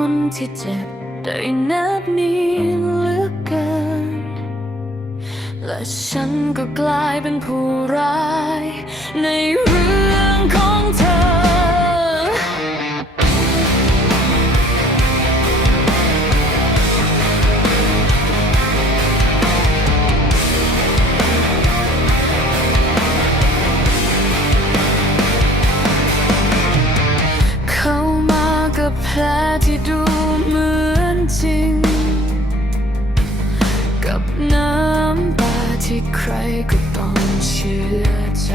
คนที่เจ็บได้นัดนี้เหลือเกิน และฉันก็กลายเป็นผู้ร้ายในเรื่อง ใครก็ต้องเชื่อใจ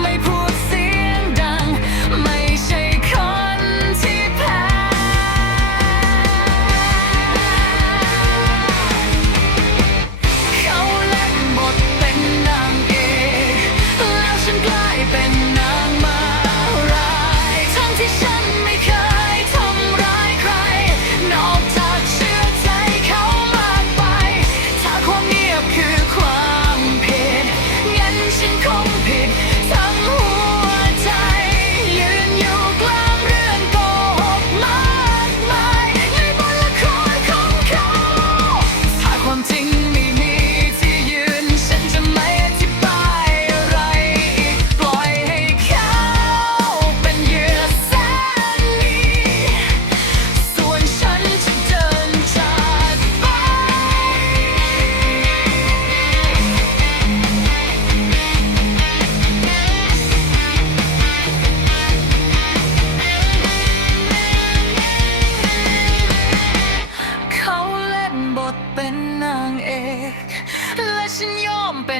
ไม่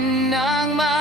ng mga